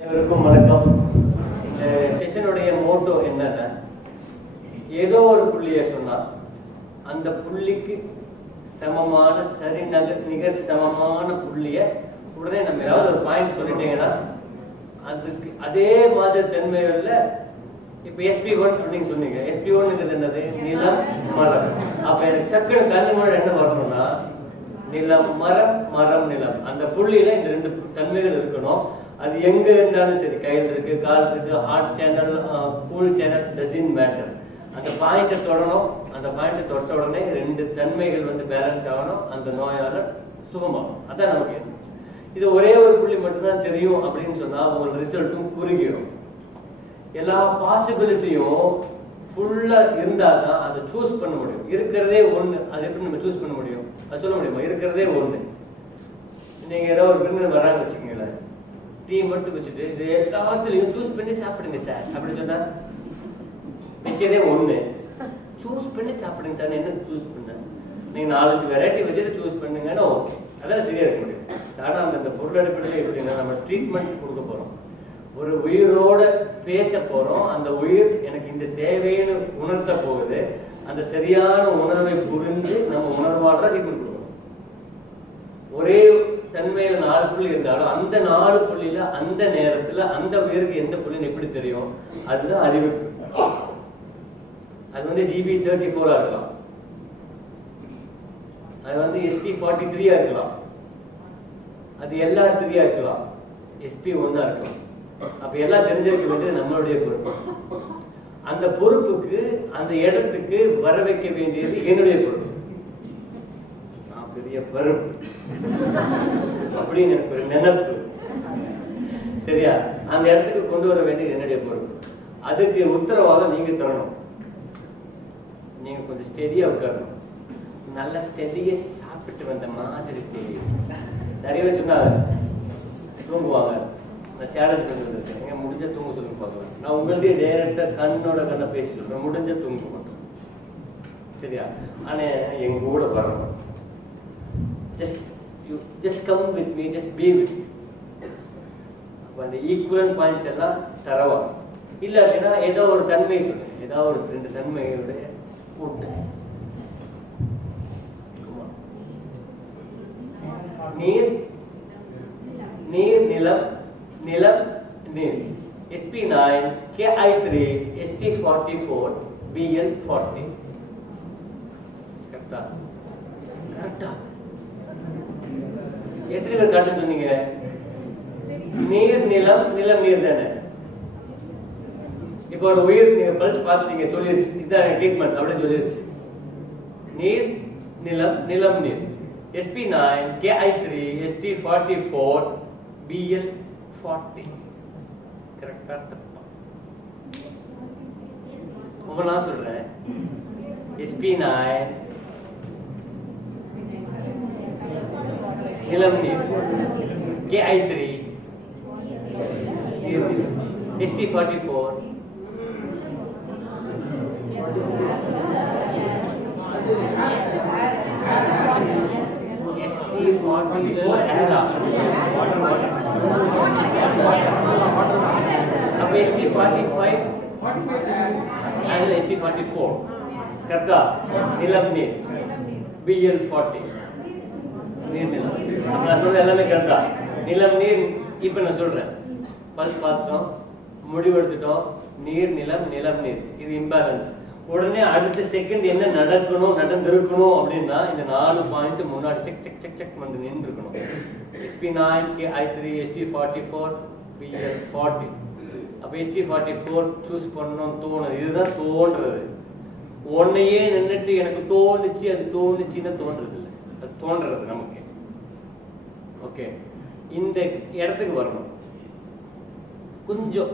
அனைவருக்கும் வணக்கம். இந்த செஷனுடைய மோட்டோ என்னன்னா, ஏதோ ஒரு புள்ளியை சொன்னால் அந்த புள்ளிக்கு சமமான நிகர் சமமான புள்ளியை உடனே நம்ம ஏதாவது ஒரு பாயிண்ட் சொல்லிட்டீங்கன்னா அதுக்கு அதே மாதிரி தன்மைகளில் இப்போ SP1 சொன்னீங்க. SP1ங்கிறது என்னது? நிலம், மரம். அப்போ எனக்கு சக்குன்னு கண்ணு முன்னாடி என்ன வரணும்னா, நிலம், மரம், மரம், நிலம். அந்த புள்ளியில இந்த ரெண்டு தன்மைகள் இருக்கணும். அது எங்க இருந்தாலும் சரி, கையில் இருக்கு, கால் இருக்கு, hard channel, cool channel, doesn't matter. அந்த பாயிண்ட்டை தொடணும். அந்த பாயிண்ட்டை தொட்ட உடனே ரெண்டு தன்மைகள் வந்து பேலன்ஸ் ஆகணும். அந்த நோயால சுகமாகும். அதான் நமக்கு இது ஒரே ஒரு புள்ளி மட்டும்தான் தெரியும் அப்படின்னு சொன்னா உங்களுக்கு ரிசல்ட்டும் குறுகிடும். எல்லா பாசிபிலிட்டியும் ஃபுல்லா இருந்தால் தான் அதை சூஸ் பண்ண முடியும். இருக்கிறதே ஒன்று, அது எப்படி நம்ம சூஸ் பண்ண முடியும்? அது சொல்ல முடியுமா? இருக்கிறதே ஒன்று. நீங்க ஏதோ ஒரு விருந்தினர் வராங்க வச்சுக்கீங்களேன், டீ மட்டும் வச்சுட்டு இது எல்லாத்துலையும் சூஸ் பண்ணி சாப்பிடுங்க சார் அப்படின்னு சொன்னா வச்சதே ஒன்று. சூஸ் பண்ணி சாப்பிடுங்க சார், என்ன சூஸ் பண்ண? நீங்கள் 4-5 வெரைட்டி வச்சுட்டு சூஸ் பண்ணுங்கன்னா ஓகே, அதான் சரியாக இருக்க முடியும். ஆனால் அந்த பொருள் அடிப்படையில் எப்படின்னா, நம்ம ட்ரீட்மெண்ட் கொடுக்க போகிறோம், ஒரு உயிரோட பேச போகிறோம். அந்த உயிர் எனக்கு இந்த தேவைன்னு உணர்த்த போகுது. அந்த சரியான உணர்வை புரிஞ்சு நம்ம உணர்வாட ட்ரீட்மெண்ட் கொடுக்கணும். ஒரே தன்மையில 4 புள்ளி இருந்தாலும் அந்த 4 புள்ளியில அந்த நேரத்துல அந்த உயிருக்கு எந்த புள்ளின்னு எப்படி தெரியும்? அதுதான் அறிவிப்பு. அது வந்து GB34 இருக்கலாம், அது வந்து ST43 இருக்கலாம், அது LR3 இருக்கலாம், SP1 இருக்கலாம். அப்ப எல்லாம் தெரிஞ்சிருக்க வேண்டியது நம்மளுடைய பொறுப்பு. அந்த பொறுப்புக்கு அந்த இடத்துக்கு வர வைக்க வேண்டியது என்னுடைய பொறுப்பு. பெரிய பொறுப்பு அப்படின்னு எனக்கு ஒரு நினைப்பு, சரியா? அந்த இடத்துக்கு கொண்டு வர வேண்டியது என்னுடைய பொறுப்பு. அதுக்கு உத்தரவாதம் நீங்க தரணும். நீங்க கொஞ்சம் ஸ்டெடியா உட்காரணும். நல்லா ஸ்டெடியா சாப்பிட்டு வந்த மாதிரி தெரியும். நிறைய பேர் சொன்னாங்க தூங்குவாங்க. நான் சேலஞ்ச் பண்ணிருக்கேன், எங்க முடிஞ்ச தூங்க சொல்லி பார்க்கலாம். நான் உங்கள்கிட்ட டைரக்டா கண்ணோட கண்ணை பேசி சொல்றேன், முடிஞ்ச தூங்க மாட்டோம், சரியா? ஆனா எங்க கூட வரணும். Just come with me, just be with me. அந்த ஈக்குவலன்ட் பாயிண்ட்ஸ் எல்லாம் தரவா இல்ல அப்படின்னா ஏதோ ஒரு தன்மை சொல்லுங்க, ஏதாவது ஒரு 2 தன்மைகளுடைய கூட்டு. நீர், நீர், நிலம், நிலம், நீர். SP9, KI3, ST44, BL40. கரெக்டா? கரெக்டா? எத்தனை பேர் கரெக்ட் சொன்னீங்க? நீர், நிலம், நிலம், நீர் தானே. இப்போ ஒரு உயிர் நீங்க பல்ஸ் பார்த்துட்டீங்க, சொல்லிருச்சு இதான் ட்ரீட்மெண்ட் அப்படின்னு சொல்லிருச்சு. நீர், நிலம், நிலம், நீர். SP9, KI3, ST44, BL40. கரெக்டா தப்பா? உங்க நான் சொல்றேன். SP9 நிலம், நீர். KI3 நீர், ST44 ஏரா. அப்ப ST45 அதுல ST44 கரெக்டா? நிலம், நீர். BL40 நீர், நிலம். அப்ப நான் சொல்றது எல்லாமே கரெக்டா? நிலம், நீர். இப்ப நான் சொல்றேன், பல்ஸ் பார்த்துட்டோம், முடிவெடுத்துட்டோம். நீர், நிலம், நிலம், நீர். இது இம்பேலன்ஸ். உடனே அடுத்த செகண்ட் என்ன நடந்திருக்கணும் அப்படின்னா, இந்த 4 பாயிண்ட் முன்னாடி செக் செக் செக் செக் வந்து நின்று இருக்கணும். SP9, KI3, ST44, BL40. அப்ப ST44 சூஸ் பண்ணணும் தோணுது. இதுதான் தோன்றது. உன்னையே நின்றுட்டு எனக்கு தோணுச்சு, அது தோணுச்சுன்னு தோன்றது இல்லை, அது தோன்றது நமக்கு. ஓகே, இந்த இடத்துக்கு வரணும். கொஞ்சம்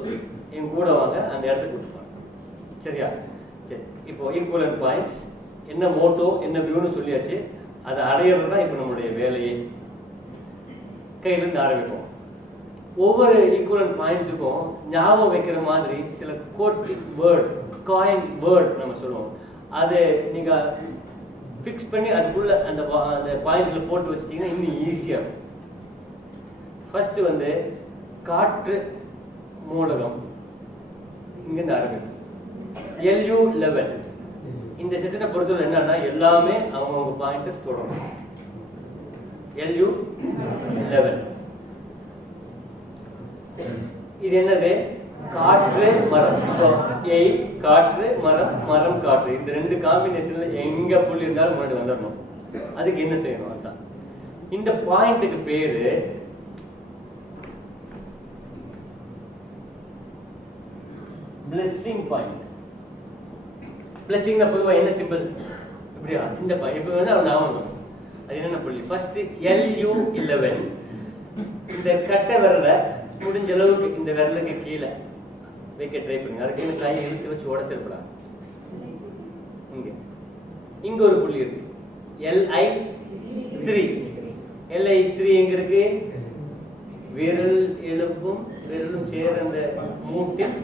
என் கூட வாங்க, அந்த இடத்துக்கு கொடுப்பாங்க, சரியா? சரி, இப்போ ஈக்குவலன்ட் பாயிண்ட்ஸ் என்ன, மோட்டோ என்ன, வியூன்னு சொல்லியாச்சு. அதை அடையிறது தான் இப்போ நம்மளுடைய வேலையே. கையிலேருந்து ஆரம்பிப்போம். ஒவ்வொரு ஈக்குவலன்ட் பாயிண்ட்ஸுக்கும் ஞாபகம் வைக்கிற மாதிரி சில கோட்டிங் வேர்ட், காயின் வேர்ட் நம்ம சொல்லுவோம். அதை நீங்கள் ஃபிக்ஸ் பண்ணி அதுக்குள்ள அந்த பாயிண்ட்ல போட்டு வச்சிட்டிங்கன்னா இன்னும் ஈஸியாக இருக்கும். ஃபர்ஸ்ட் வந்து காற்று மூலகம் இங்கிருந்து ஆரம்பிக்கும். LU11 இந்த செஷனை பொறுத்தவரை என்னன்னா எல்லாமே அவங்கவுங்க பாயிண்ட் தொடரும். LU11 இது என்னது? காற்று மரம். காற்று மரம், மரம் காற்று, இந்த ரெண்டு காம்பினேஷன்ல எங்க புள்ளி இருந்தாலும் முன்னாடி வந்துடணும். அதுக்கு என்ன செய்யணும்? அதான் இந்த பாயிண்ட்டுக்கு பேரு பிளெஸிங் பாயிண்ட். பிளெஸிங்னா பொதுவாக என்ன சிம்பிள் இப்படியா? இந்த பாயிண்ட் இப்போ வந்து அவன் ஞாபகம். அது என்னென்ன புள்ளி? ஃபர்ஸ்ட் LU11 இந்த கட்டை விரல முடிஞ்ச அளவுக்கு இந்த விரலுக்கு கீழே வைக்க ட்ரை பண்ணுங்க. அதுக்கு இந்த கையை இழுத்து வச்சு உடச்சிருப்பலாம். இங்க ஒரு புள்ளி இருக்கு LI3. LI3 எங்க இருக்கு? விரல் எலும்பும் விரலும் சேர அந்த மூட்டின்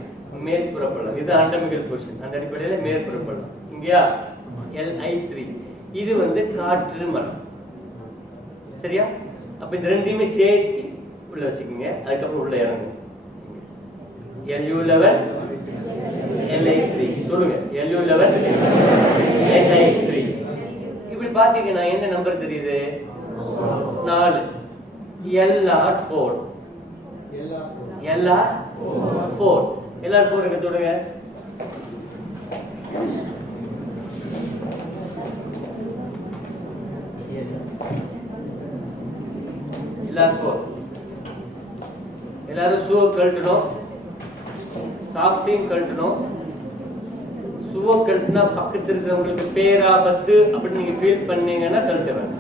மேற்புறப்படலாம். இது அண்டமிகல் பொசிஷன். அந்த அடிப்படையில் மேற்புறப்படலாம். இங்கயா LI3. இது வந்து காற்று மரம். சரியா? அப்ப இந்த ரெண்டையுமே சேர்த்து உள்ள வச்சுக்கோங்க. அதுக்கப்புறம் உள்ள இறங்கும். LU11 LI3 சொல்லுங்க. LU11 LI3. இப்படி பாத்தீங்கன்னா என்ன நம்பர் தெரியுது? 4. LR4. LR4 எங்க தொடுங்க. LR4. எல்லாரும் ஷூ கழட்டணும், சாக்ஸையும் கழட்டணும். ஷூவை கழட்டினா பக்கத்து இருக்கிறவங்களுக்கு பேராபத்து அப்படின்னு நீங்க ஃபீல் பண்ணீங்கன்னா கழட்ட வேண்டாம்.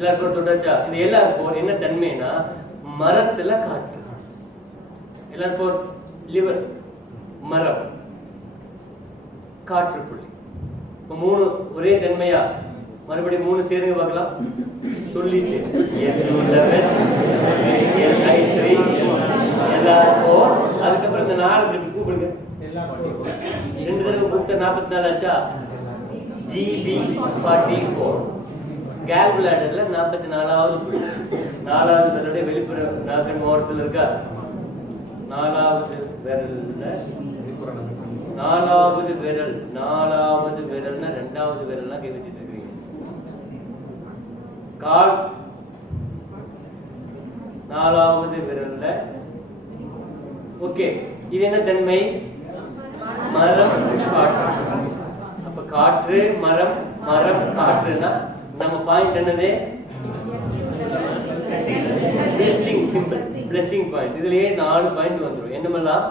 LR4 தொட்டாச்சா? இந்த LR4 என்ன தன்மைனா மரத்துல காற்று. LR4 லிவர் மரம் காற்று புள்ளி. இப்போ 3 ஒரே தன்மையா? மறுபடியும் 3 சேருங்க பார்க்கலாம். சொல்லிட்டு LU11 LI3 LR4 அதுக்கப்புறம் இந்த 4 இப்படி கூப்பிடுங்க. 2 தடவை கூப்பிட்டு 44 ஆச்சா? GB44 கேல் பிளாடர்ல 44வது புள்ளி. 4வது விரலுடைய வெளிப்புற நாகன் ஓரத்தில் இருக்கா? 4வது விரல்ல 4வது விரல் 4வது விரல்னா 2வது விரல்லாம் கை வச்சிட்டு இருக்கீங்க. கால் 4வது விரல்ல. ஓகே, இது என்ன தன்மை? மரம் காற்று. அப்ப காற்று மரம், மரம் காற்றுனா நம்ம பாயிண்ட் என்னது? Blessing simple, blessing point. இதுலயே 4 பாயிண்ட் வந்துரும். என்னமெல்லாம்?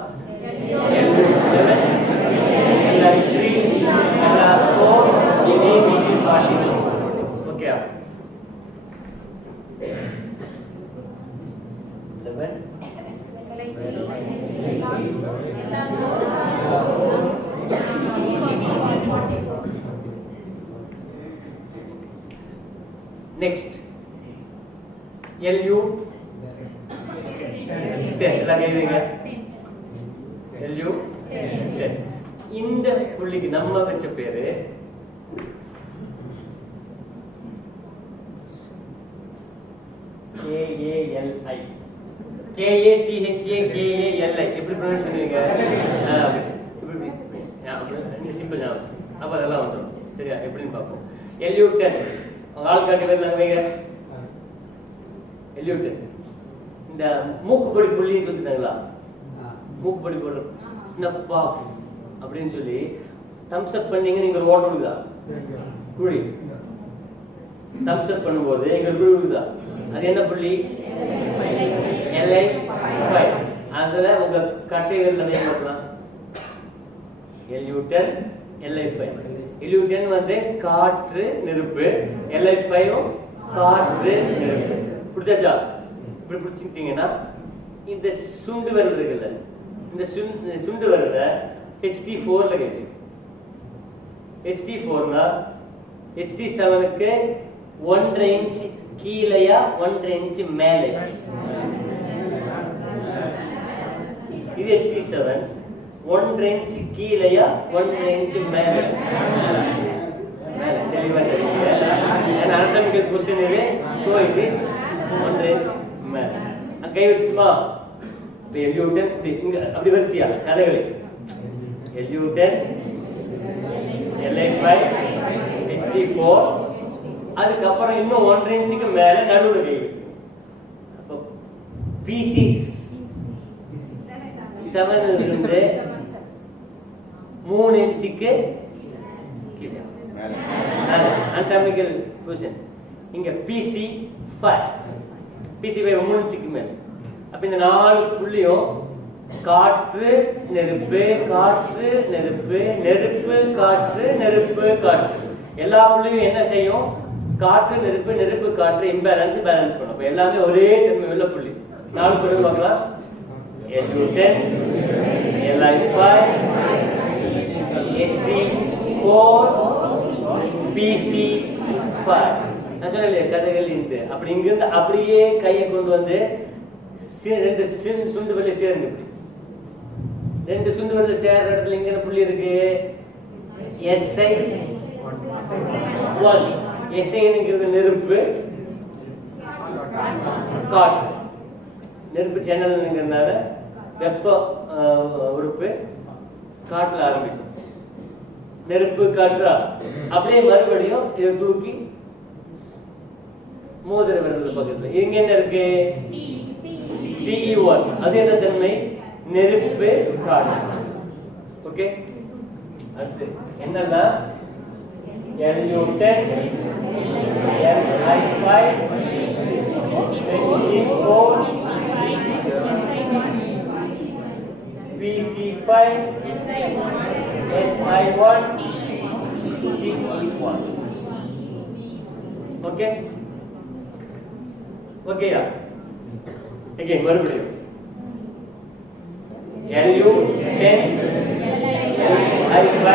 LU11 LI3 LR4 GB44. Okay, 11 next LU10 எல்லாம் கைவிங்க. LU10 இந்த புள்ளிக்கு நம்ம வச்ச பேரு KALI. KATHA KALI எப்படி ப்ரொனவுன்ஸ் பண்ணுவீங்க? இப்படி சிம்பிள் ஞாபகம். அப்ப அதெல்லாம் வந்துடும். சரியா? எப்படின்னு பார்ப்போம். LU10 ஆள் காட்டி வரலாம் வைங்க. LU10 இந்த மூக்குப்பொடி புள்ளின்னு சொல்லிட்டாங்களா? மூக்குப்பொடி போடுற ஸ்னஃப் பாக்ஸ் அப்படின்னு சொல்லி தம்ஸ் அப் பண்ணீங்க. நீங்க ஒரு ஓட்ட விடுதா? குழி தம்ஸ் அப் பண்ணும்போது எங்க குழி விடுதா? அது என்ன புள்ளி? LI5. அதுல உங்க கட்டை விரல் அதை பார்க்கலாம். LU10 LI5. LU10 வந்து காற்று நெருப்பு, LI5 காற்று நெருப்பு. புரிஞ்சாச்சா? இப்படி பிடிச்சிட்டீங்கன்னா இந்த சுண்டு விரல் இருக்குல்ல, இந்த சுண்டு விரல HT4ல கேட்கு. HT4னா HT7க்கு 1.5 இன்ச் கீழையா 1.5 இன்ச் மேலையா? இது HT7 1.5 இன்ச் கீழையா 1.5 இன்ச் மேலே? தெளிவாக தெரியுங்க. ஏன்னா anatomical position இது, so it is 1 inch மேலே. கை வச்சுக்குமா? இப்போ LU10 இங்கே அப்படி வரிசையா கதைகளி LU10 LI5 HD4 அதுக்கப்புறம் இன்னும் 1 இன்ச்சுக்கு மேலே நடுவில் கை. அப்போ PC 7 இருந்து 3 இன்ச்சுக்கு கீழே anatomical position. இங்க PC5 3 இன்ச்சுக்கு மேல. அப்ப இந்த 4 புள்ளியும் காற்று நெருப்பு காற்று நெருப்பு நெருப்பு காற்று நெருப்பு காற்று எல்லா புள்ளியும் என்ன செய்யும்? காற்று நெருப்பு நெருப்பு காற்று இம்பேலன்ஸ் பேலன்ஸ் பண்ணும். அப்ப எல்லாமே ஒரே தன்மை உள்ள புள்ளி. 4 புள்ளி பார்க்கலாம். LU10 LI5 HD4 PC5. நான் சொன்னேன் கதைகள் இருந்து அப்படி இங்கிருந்து அப்படியே கையை கொண்டு வந்து 2 சுண்டு வரல சேருங்க. இப்படி 2 சுண்டு வரல சேர்ற இடத்துல இங்க புள்ளி இருக்கு. SI1 SIங்கிறது நெருப்பு காற்று. நெருப்பு சேனல்ங்கிறதுனால வெப்ப உறுப்பு காற்றுல ஆரம்பிக்கும். நெருப்பு காற்றா அப்படியே மறுபடியும் இதை தூக்கி மோதிர விரல் பக்கத்துல இங்க என்ன இருக்கு? TE1 அது என்ன தன்மை? நெருப்பு காற்று. ஓகே, அடுத்து என்னன்னா LU10 LI5 HD4 PC5 SI1 TE1. Okay ஓகேயா? again மறுபடியும் LU10 LI5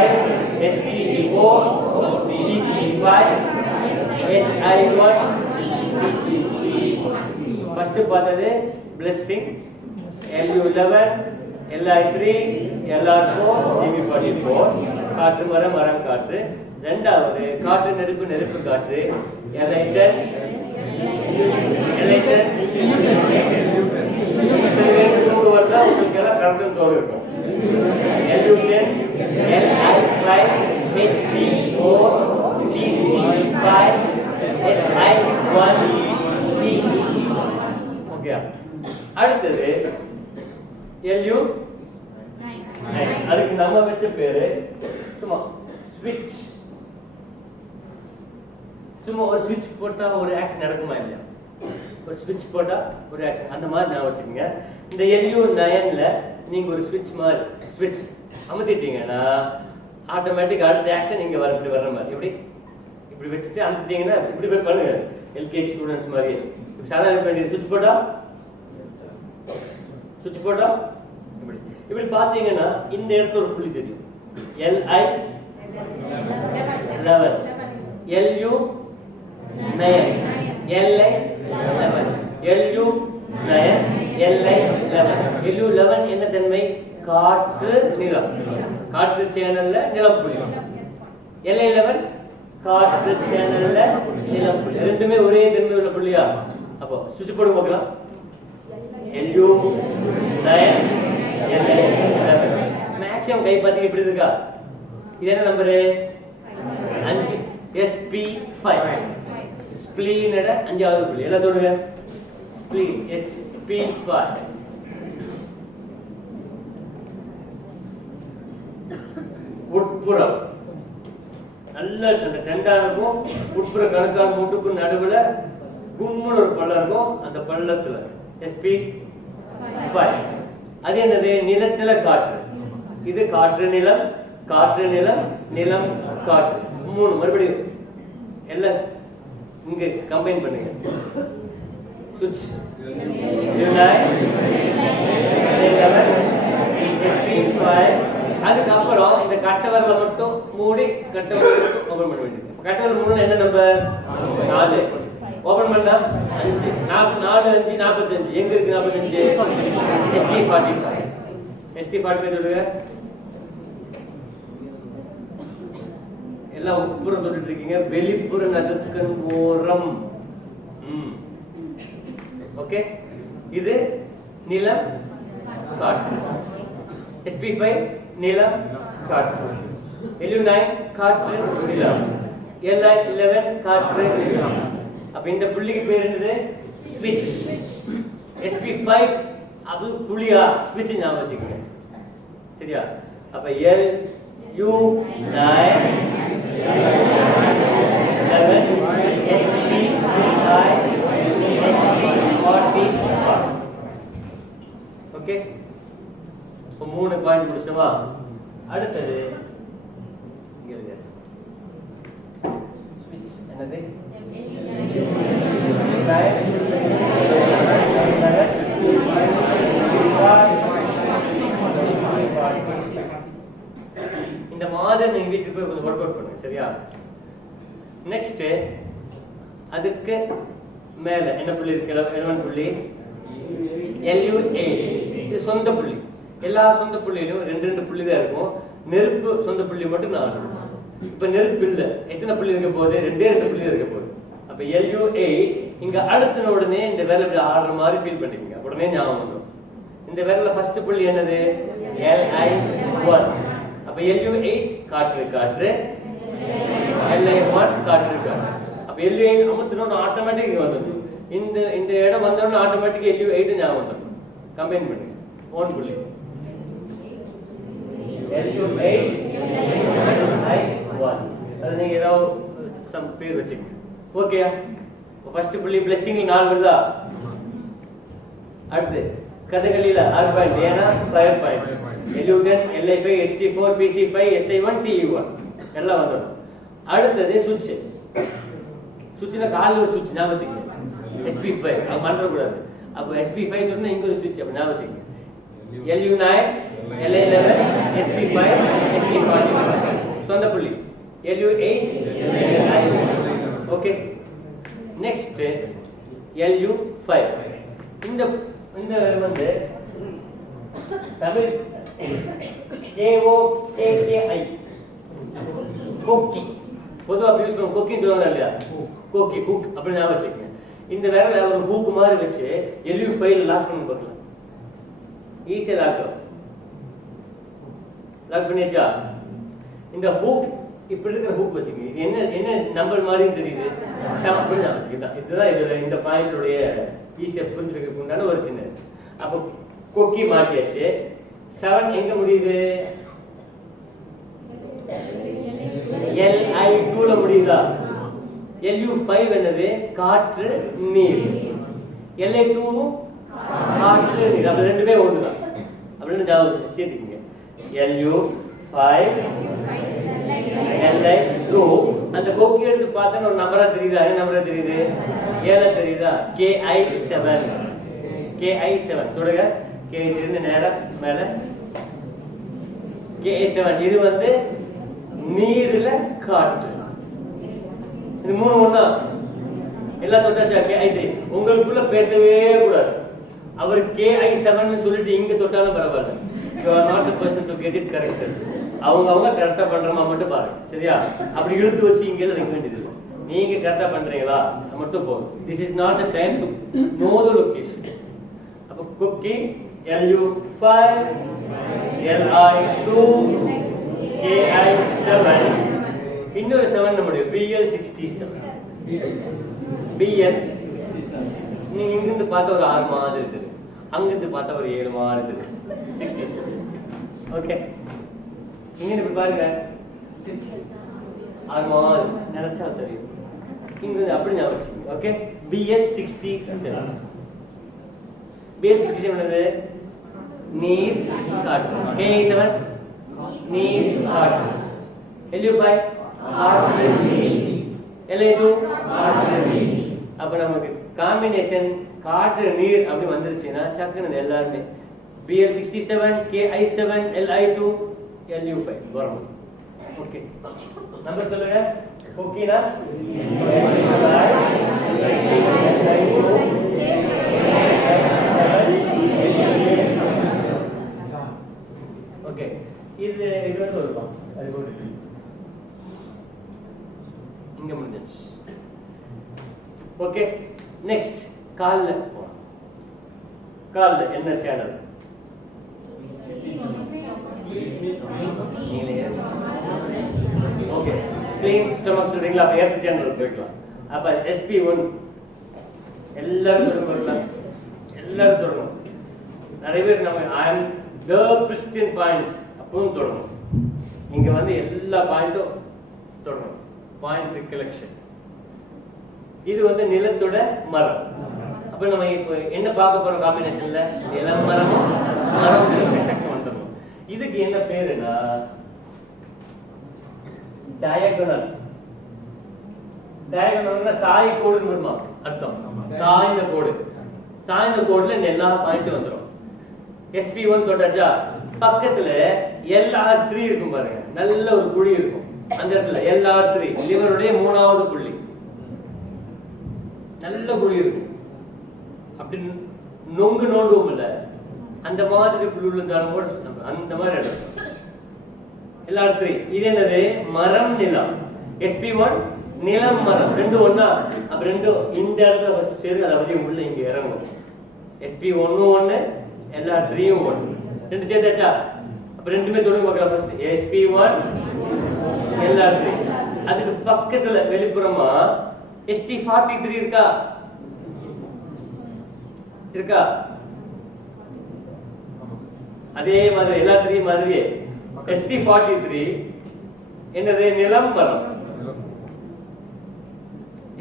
HD4 PC5 SI1 first பார்த்தது blessing LU11 LI3 LR4 GB44 காற்று மரம் மரம் காற்று. இரண்டாவது காற்று நெருப்பு நெருப்பு காற்று LI10 மூணு வருஷம் உங்களுக்கு எல்லாம் கருத்தில் தோடு இருக்கும். LU10 LI5 HD4 PC5 SI1 okay. அடுத்தது LU9. அதுக்கு நம்ம வச்ச பேரு சும்மா ஸ்விட்ச். சும்மா ஒரு ஸ்விட்ச் போட்டா ஒரு ஆக்ஷன் நடக்குமா இல்லையா? ஒரு ஸ்விட்ச் போட்டா ஒரு ஆக்ஷன் அந்த மாதிரி நான் வச்சுக்கோங்க. இந்த LU9ல நீங்க ஒரு ஸ்விட்ச் மாதிரி ஸ்விட்ச் அமுத்திட்டீங்கன்னா ஆட்டோமேட்டிக் அடுத்த ஆக்ஷன் இங்க இப்படி வர்ற மாதிரி இப்படி இப்படி வச்சுட்டு அமுத்திட்டீங்கன்னா இப்படி போய் பண்ணுங்க. எல்கேஜி ஸ்டூடெண்ட்ஸ் மாதிரி சாதாரண வேண்டிய ஸ்விட்ச் போட்டா இப்படி இப்படி பார்த்தீங்கன்னா இந்த இடத்துல ஒரு புள்ளி தெரியும். LI11 LU9 LI11 LU9 LI11 LU11 என்ன தன்மை? காற்று நிலம். காற்று சேனல்ல நிலம் புள்ளி. LI11 காற்று சேனல்ல நிலம் புள்ளி. ரெண்டுமே ஒரே தன்மை உள்ள புள்ளியா? அப்போ சுவிட்ச் போட்டு பார்க்கலாம். LU9 LI11 மேக்ஸிமம் கை பார்த்தீங்க இப்படி இருக்கா? இது என்ன நம்பரு? 5 SP5 ஸ்ப்ளீனோட 5வது புள்ளி. எல்லாம் தொடுங்க. ஸ்ப்ளீன் SP5 உட்புறம் நல்ல அந்த டெண்டானுக்கும் உட்புற கணுக்கால் மூட்டுக்கும் நடுவுல கும்முன்னு ஒரு பள்ளம் இருக்கும். அந்த பள்ளத்துல SP5 அது என்னது? நிலத்துல காற்று. இது காற்று நிலம் காற்று நிலம் நிலம் காற்று. 3 மறுபடியும் எல்லாம் இங்க கம்பைன் பண்ணுங்க. சுவிட்ச் அதுக்கப்புறம் இந்த கட்டை வரல மட்டும் மூடி கட்டை வரல மட்டும் ஓபன் பண்ண வேண்டியது. கட்டை வரல மூணு என்ன நம்பர்? 4. ஓபன் பண்ணா 5 4 5 45. எங்க இருக்கு 45? ST45 சொல்லுங்க. எல்லாம் உட்புறம் தொட்டுட்டு இருக்கீங்க. வெளிப்புற நடுக்கன் ஓரம். ஓகே, இது நிலம் காற்று. sp5 நிலம் காற்று. LU9 காற்று நிலம். Li11 காற்று நிலம். அப்ப இந்த புள்ளிக்கு பேர் என்னது? ஸ்விட்ச். sp5 அது புள்ளியா ஸ்விட்ச் ஞாபகம் வச்சுக்கோங்க. சரியா? அப்ப LU9 11 sp5 sp40. ஓகே, இப்போ 3 பாயிண்ட் முடிச்சோமா? அடுத்தது இங்க இருக்கு ஸ்விட்ச். என்னது? இந்த மாதிரி நீங்க வீட்டுக்கு போய் கொஞ்சம் ஒர்க் அவுட் பண்ணுங்க. சரியா? நெக்ஸ்ட் அதுக்கு மேல என்ன புள்ளி இருக்கு? 11 புள்ளி LU8. இது சொந்த புள்ளி. எல்லா சொந்த புள்ளியிலும் 2 புள்ளி தான் இருக்கும். நெருப்பு சொந்த புள்ளி மட்டும் 4. இப்ப நெருப்பு இல்ல. எத்தனை புள்ளி இருக்க போகுது? 2 புள்ளி இருக்க போகுது. அப்ப LU8 இங்க அழுத்தின உடனே இந்த விரல் இப்படி ஆடுற மாதிரி ஃபீல் பண்ணிக்கீங்க. உடனே ஞாபகம் வந்துடும். இந்த விரல்ல ஃபர்ஸ்ட் புள்ளி என்னது? Li1. அப்ப LU8 காற்று காற்று, Li1 காற்று காற்று. அப்ப LU8 அமுத்தினோட ஆட்டோமேட்டிக் இங்க வந்துடும். இந்த இடம் வந்தோடனே ஆட்டோமேட்டிக் LU8 ஞாபகம் வந்துடும். கம்பைன் பண்ணுங்க. 1 புள்ளி LU8 Li1. அது நீங்க ஏதாவது சம் பேர் வச்சுக்கோங்க. ஓகேயா? ஃபர்ஸ்ட் புள்ளி பிளஸிங் 4 வருதா? அடுத்து கதகளில 6 பாயிண்ட். ஏனா 5 point. LU10 Li5 HT4 PC5 Si1 TU1 எல்லாம் வந்துடும். அடுத்தது சுவிட்ச். சுவிட்ச்னா கால்ல ஒரு சுவிட்ச் ஞாபகம் வச்சுக்கோங்க. sp5 அது மறந்துட கூடாது. அப்ப sp5 சொன்னா இங்க ஒரு சுவிட்ச் அப்ப ஞாபகம் வச்சுக்கோங்க. LU9 Li11 sp5 sp40 சொந்த புள்ளி. LU8 Li1. Okay, next LU5. இந்த வந்து தமிழ் KOKKI கொக்கி. பொதுவா யூஸ் பண்ணுவோம். கொக்கின்னு சொல்லுவாங்க இல்லையா? கொக்கி ஹூக் அப்படி ஞாபகம் வச்சுக்கோங்க. இந்த விரல ஒரு ஹூக் மாதிரி வச்சு LU5 லாக் பண்ணி பார்க்கலாம். ஈஸியா லாக் பண்ணியாச்சா? இந்த ஹூக் இப்படி இருக்கிற ஹூக் வச்சுக்கோங்க. இது என்ன நம்பர் மாதிரி தெரியுது? 7 ஞாபகம் வச்சுக்கிட்டா. இதுதான் இதோட இந்த பாயிண்டோடைய ஈஸியா புரிஞ்சுக்கிறதுக்கு உண்டான ஒரு சின்ன. அப்போ கொக்கி மாட்டியாச்சு. 7 எங்க முடியுது? Li2ல முடியுதா? LU5 என்னது? காற்று நீர். Li2 காற்று நீர். அப்ப ரெண்டுமே ஒண்ணுதான். அப்படின்னு ஞாபகம் வச்சுக்கிங்க. LU5 Li2. அந்த கொக்கி எடுத்து பார்த்தா ஒரு நம்பரா தெரியுதா? என்ன நம்பரா தெரியுது? 7 தெரியுதா? KI7. KI7 தொடுங்க. K இருந்து நேரா மேல KI7. இது வந்து நீர்ல காற்று. இது 3 ஒண்ணா எல்லாம் தொட்டாச்சா? KI3. உங்களுக்குள்ள பேசவே கூடாது. அவர் KI7 சொல்லிட்டு இங்க தொட்டாலும் பரவாயில்ல. You are not the person to get it corrected. அவங்க கரெக்டா பண்றமா மட்டும் பாருங்க. சரியா? அப்படி இழுத்து வச்சு இங்க எல்லாம் வைக்க வேண்டியது இல்லை. நீங்க கரெக்டா பண்றீங்களா மட்டும் போதும். This is not the time to know the location. அப்ப கொக்கி LU5 Li2 KI7. இன்னொரு 7 நம்முடைய BL67. BL நீங்க இங்கிருந்து பார்த்தா ஒரு 6 மாதிரி இருக்குது. அங்கிருந்து பார்த்தா ஒரு 7 மாதிரி இருக்குது. 67. ஓகே, இங்க இப்படி பாருங்க. 6 மாதிரி நினைச்சா தெரியும். இங்க அப்படி ஞாபகம் வச்சுக்கோங்க. Okay, BL67. BL67 என்னது? நீர் காற்று. KI7 நீர் காற்று. LU5 காற்று நீர். Li2 காற்று நீர். அப்ப நமக்கு காம்பினேஷன் காற்று நீர் அப்படி வந்துருச்சுன்னா சக்குன்னு எல்லாருமே BL67 KI7 Li2 LU5 வரும். ஓகே, நம்பர் சொல்லுங்க. ஓகேனா? ஓகே, இது வந்து ஒரு பாக்ஸ். அது போட்டு இங்க முடிஞ்சிச்சு. ஓகே, நெக்ஸ்ட் கால்ல போலாம். கால்ல என்ன சேனல்? ஓகே, ஸ்ப்ளீன் ஸ்டொமக் சொல்றீங்களா? அப்ப எர்த் சேனல் போய்க்கலாம். அப்ப SP1 எல்லாரும் தொடங்கலாம், எல்லாரும் தொடங்கணும். நிறைய பேர் நம்ம ஐ அம் த பிரிஸ்டின் பாயிண்ட்ஸ் அப்பவும் தொடங்கணும். இங்க வந்து எல்லா பாயிண்ட்டும் தொடங்கணும். Point recollection. இது வந்து நிலத்தோட மரம். அப்ப நம்ம இப்போ என்ன பார்க்க போறோம் காம்பினேஷன்ல? நிலம் மரம் மரம் நிலம் வந்துடணும். இதுக்கு என்ன பேருனா டயகனல். டயகனல்னா சாய் கோடுன்னு வருமா அர்த்தம்? சாய்ந்த கோடு. சாய்ந்த கோடுல இந்த எல்லா பாயிண்ட்டும் வந்துடும். SP1 தொட்டாச்சா, பக்கத்துல LR3 இருக்கும் பாருங்க, நல்ல ஒரு குழி இருக்கும். அந்த இடத்துல LR3 லிவருடைய 3வது புள்ளி, நல்ல குழி இருக்கும். அப்படி நொங்கு நோண்டுவோம் இல்ல, அந்த மாதிரி புள்ளி இருந்தாலும் கூட அந்த மாதிரி இடம் LR3. இது என்னது? மரம் நிலம். SP1 நிலம் மரம் ரெண்டும் ஒண்ணா. அப்ப ரெண்டும் இந்த இடத்துல ஃபர்ஸ்ட் சேரு, அதை அப்படியே உள்ள இங்க இறங்கும். SP1 1 LR3 1 ரெண்டு சேர்த்தாச்சா? அப்ப ரெண்டுமே தொடங்க பார்க்கலாம். First SP1 LR3. அதுக்கு பக்கத்துல வெளிப்புறமா ST43 இருக்கா? இருக்கா? அதே மாதிரி LR3 மாதிரியே ST43 என்னது? நிலம் மரம்.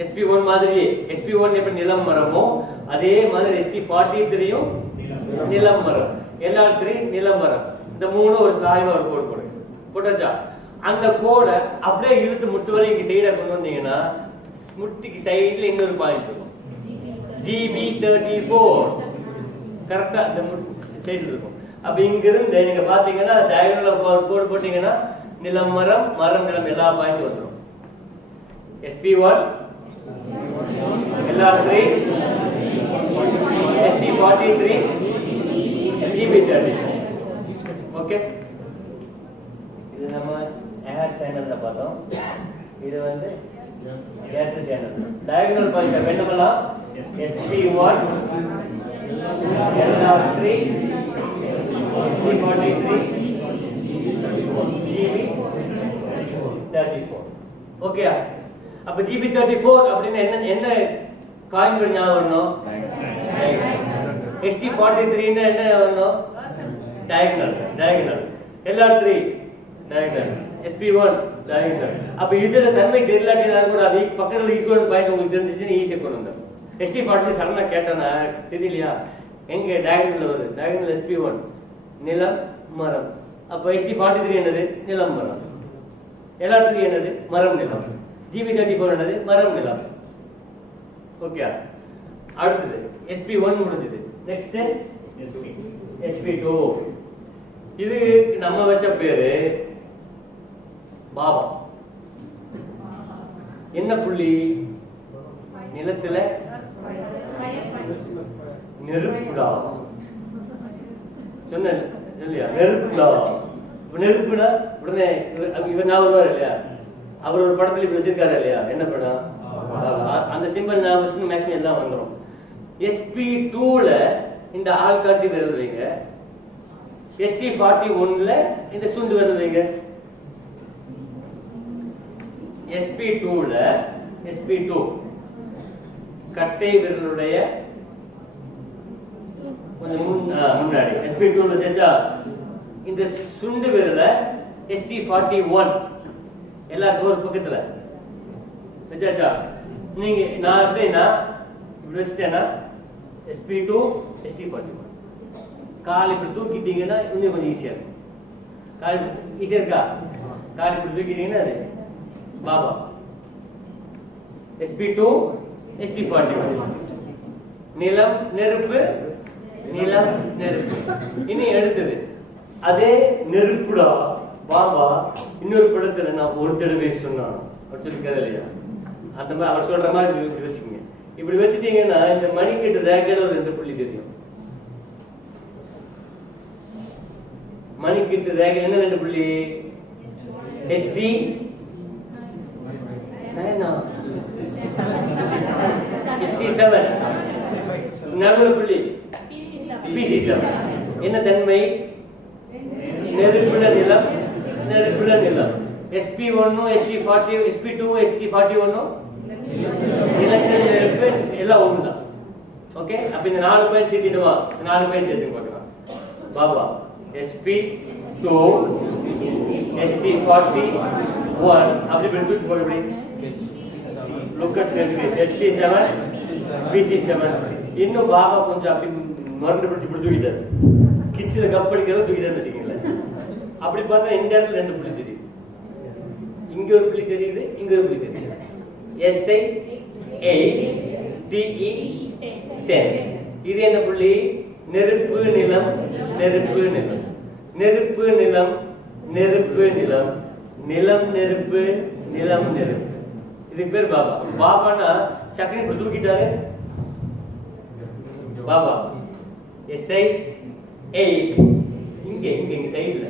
SP1 மாதிரியே SP1 எப்படி நிலம் மரமோ அதே மாதிரி ST43யும் நிலம் மரம், LR3 நிலம் மரம். இந்த மூணு ஒரு சாய்வா ஒரு கோடு போடுங்க. போட்டாச்சா? அந்த கோடை அப்படியே இழுத்து முட்டு வரை இங்க சைடா கொண்டு வந்தீங்கன்னா முட்டிக்கு சைடுல இன்னொரு பாயிண்ட் இருக்கும், GB34. கரெக்டா இந்த சைடுல இருக்கும். அப்ப இங்க இருந்து நீங்க பாத்தீங்கன்னா டயகனல்ல கோடு போட்டீங்கன்னா நிலம் மரம் மரம் நிலம் எல்லா பாயிண்ட் வந்துடும். SP1 LR3 ST43 GB34. Okay, இது நம்ம ஏர் சேனல்ல பார்த்தோம். இது வந்து கேஸ் சேனல். டயகனல் பாயிண்ட் என்னமெல்லாம்? SP1 LR3 ST43 GB34. Okay, அப்ப GB34 அப்படின்னா என்ன என்ன காயின் ஞாபகம் வரணும்? ST43 என்ன வரணும்? Diagonal. Diagonal. LR3 diagonal. SP1 diagonal. அப்ப இதுல தன்மை தெரியலாட்டினா கூட அது பக்கத்துல ஈக்குவல் பாயிண்ட் உங்களுக்கு தெரிஞ்சிச்சுன்னு ஈஸியா கொண்டு வந்துடும். ST43 சடனா கேட்டானா தெரியலையா எங்க டயகனல்ல வருது? டயகனல் SP1 நிலம் மரம். அப்ப ST43 என்னது? நிலம் மரம். LR3 என்னது? மரம் நிலம். GB34 என்னது? மரம் நிலம். ஓகே, அடுத்தது SP1 முடிஞ்சது. Next SP2. இது நம்ம வச்ச பேரு பாபா. என்ன புள்ளி? நிலத்துல நெருப்புடா. சொன்ன இல்லையா? நெருப்புடா. நெருப்புடா உடனே இவர் ஞாபகம் வருவார் இல்லையா? அவர் ஒரு படத்துல இப்படி வச்சிருக்காரு இல்லையா? என்ன படம்? அந்த சிம்பிள் ஞாபகம் வச்சு மேக்ஸிமம் எல்லாம் வந்துடும். SP2ல இந்த ஆள்காட்டி விரல் வைங்க. ST41ல இந்த சுண்டு விரல் வைங்க. SP2 கட்டை விரலுடைய கொஞ்சம் முன்னாடி SP2ல வச்சா இந்த சுண்டு விரல ST41 எல்லாரும் பக்கத்துல வச்சாச்சா? நீங்க நான் எப்படின்னா இப்படி வச்சுட்டேன்னா SP2 ST41 கால் இப்படி தூக்கிட்டீங்கன்னா இன்னும் கொஞ்சம் ஈஸியா இருக்கும். கால் ஈஸியா இருக்கா? கால் இப்படி தூக்கிட்டீங்கன்னா அது பாபா. SP2 ST41 நிலம் நெருப்பு நிலம் நெருப்பு. இனி எடுத்தது அதே நெருப்புடா பாபா. இன்னொரு படத்துல நான் ஒரு தடவை சொன்னான் அவர் சொல்லிருக்காரு இல்லையா? அந்த மாதிரி அவர் சொல்ற மாதிரி இப்படி வச்சுக்கோங்க. இப்படி வச்சுட்டீங்கன்னா இந்த மணிக்கட்டு ரேகையில ஒரு 2 புள்ளி தெரியும். மணிக்கட்டு ரேகையில என்ன 2 புள்ளி? HD 67 நடுவுல புள்ளி PC7 என்ன தன்மை நெருப்புல நிலம் நெருப்புல நிலம் SP1 SP40 SP2 SP41 நிலத்தில் நெருப்பு எல்லாம் ஒண்ணுதான் ஓகே அப்ப இந்த 4 பாயிண்ட் சேர்த்திடுவா 4 பாயிண்ட் சேர்த்து பார்க்கலாம் பாபா SP2 ST41 அப்படி தூக்கி போய் இப்படி லூக்கஸ் HD7 PC7 இன்னும் பாபா கொஞ்சம் அப்படி மறந்து பிடிச்சி இப்படி தூக்கிட்டாரு கிச்சன்ல கப்படிக்கிறத தூக்கிட்டாரு வச்சுக்கீங்களேன் அப்படி பார்த்தா இந்த இடத்துல 2 புள்ளி தெரியுது இங்க ஒரு புள்ளி தெரியுது இங்க ஒரு புள்ளி தெரியுது SI 8 DE 10 இது என்ன புள்ளி நெருப்பு நிலம் நெருப்பு நிலம் நெருப்பு நிலம் நெருப்பு நிலம் நிலம் நெருப்பு நிலம் நெருப்பு இதுக்கு பேர் பாபா பாபானா சக்கரை இப்படி தூக்கிட்டாரு பாபா SI 8 இங்க இங்க இங்க சைடுல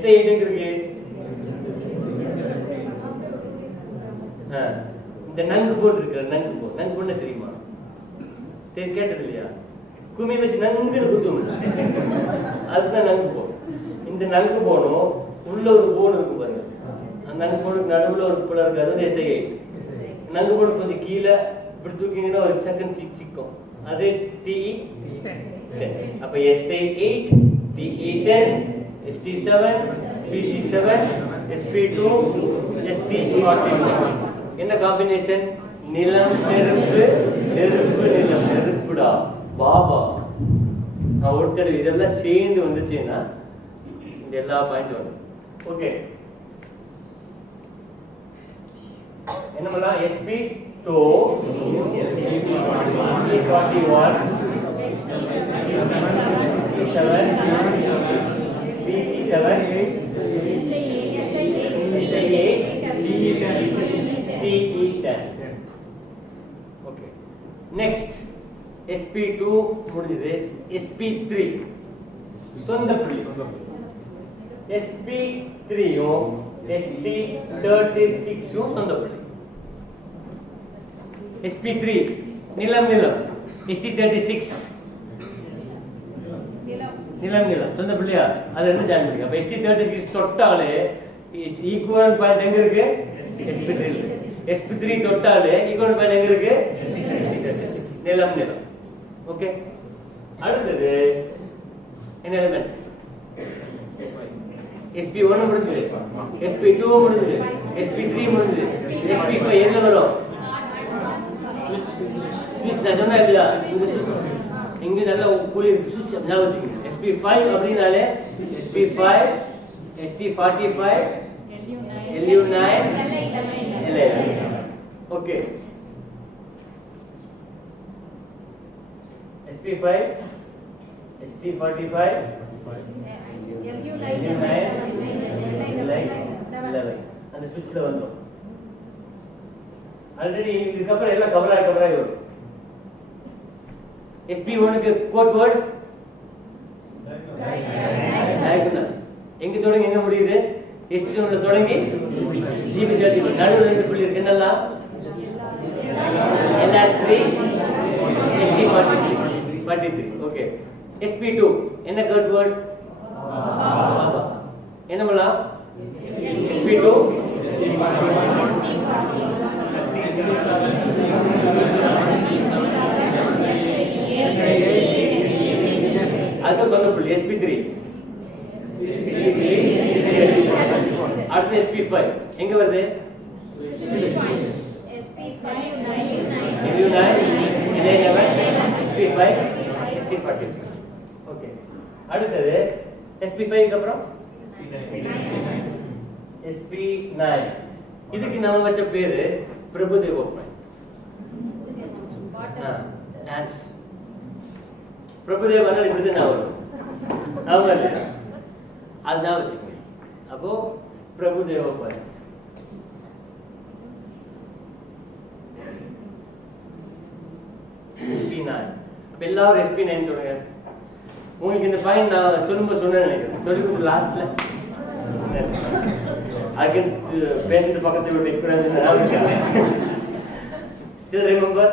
SI 8 எங்க இருக்கு இந்த நங்கு போட்டு இருக்கு நங்கு போட்டு தெரியுமா கேட்டது இல்லையா குமி வச்சு நங்கு குத்தும் அதுதான் நங்கு போ இந்த நங்கு போனும் உள்ள ஒரு போன் இருக்கு பாருங்க அந்த நங்கு போனுக்கு நடுவுல ஒரு புள்ள இருக்கு அது SI 8 நங்கு போடு கொஞ்சம் கீழே இப்படி தூக்கிங்கன்னா ஒரு செகண்ட் சிக்கும் அது TE 10 அப்ப SI 8 TE 10 ST7 PC7 SP2 ST41 என்ன காம்பினேஷன் நிலம் நெருப்பு நெருப்பு நிலம் நெருப்புடா பாபா நான் ஒருத்தர் இதெல்லாம் சேர்ந்து வந்துச்சுன்னா இந்த எல்லா பாயிண்ட் வரும் okay என்னமெல்லாம் SP2 ST41 PC7 TE10 okay next SP2 முடிஞ்சது SP3 சொந்த புள்ளி SP3 யும் ST36 யும் சொந்த புள்ளி SP3 நிலம் நிலம் ST36 நிலம் நிலம் சொந்த புள்ளியா அது என்ன ஜாயின் பண்ணி அப்ப ST36 தொட்டாலே இட்ஸ் ஈக்குவல் பாயிண்ட் எங்க இருக்கு SP3 SP3 தொட்டாலே ஈக்குவல் பாயிண்ட் எங்க இருக்கு நிலம் நிலம் ஓகே அடுத்தது என்ன எலிமெண்ட் SP1 முடிஞ்சது SP2 முடிஞ்சது SP3 முடிஞ்சது SP5 என்ன வரும் ஸ்விட்ச் நான் சொன்னா இல்லையா இந்த ஸ்விட்ச் இங்க நல்ல கூலி இருக்கு ஸ்விட்ச் ஞாபகம் வச்சுக்கோங்க SP5 அப்படினாலே SP5 ST45 LU9 LU9 okay SP5 ST45 LU9 LU9 அந்த ஸ்விட்ச்ல வந்துரும் ஆல்ரெடி இதுக்கு அப்புறம் எல்லாம் கவராய் வரும் SP1 க்கு கோட் வேர்ட் டயகனல் எங்க தொடங்கி எங்க முடியுது SP1 ல தொடங்கி GB30 நடுவுல ரெண்டு புள்ளி இருக்கு என்னலாம் LR3 ST43 ஓகே SP2 என்ன கோட் வேர்ட் பாபா என்னமலாம் SP2 அது சொந்த புள்ளி SP3 அடுத்து SP5 எங்க வருது SP5 LU9 LU11 SP5 ST40 okay அடுத்தது SP5 க்கு அப்புறம் SP9 இதுக்கு நாம வச்ச பேரு பிரபுதேவ பாயிண்ட் டான்ஸ் பிரபுதேவ அண்ணா இப்படி தான் வரும் அதுதான் வச்சுக்கோங்க அப்போ பிரபுதேவ பாயிண்ட் SP9 அப்ப எல்லாரும் SP9 தொடங்க உங்களுக்கு இந்த பாயிண்ட் நான் சொல்லும்போது சொன்னேன்னு நினைக்கிறேன் சொல்லி லாஸ்ட்ல அகேன்ஸ்ட் பேஷண்ட் பக்கத்தில் விட்டு ஸ்டில் ரிமெம்பர்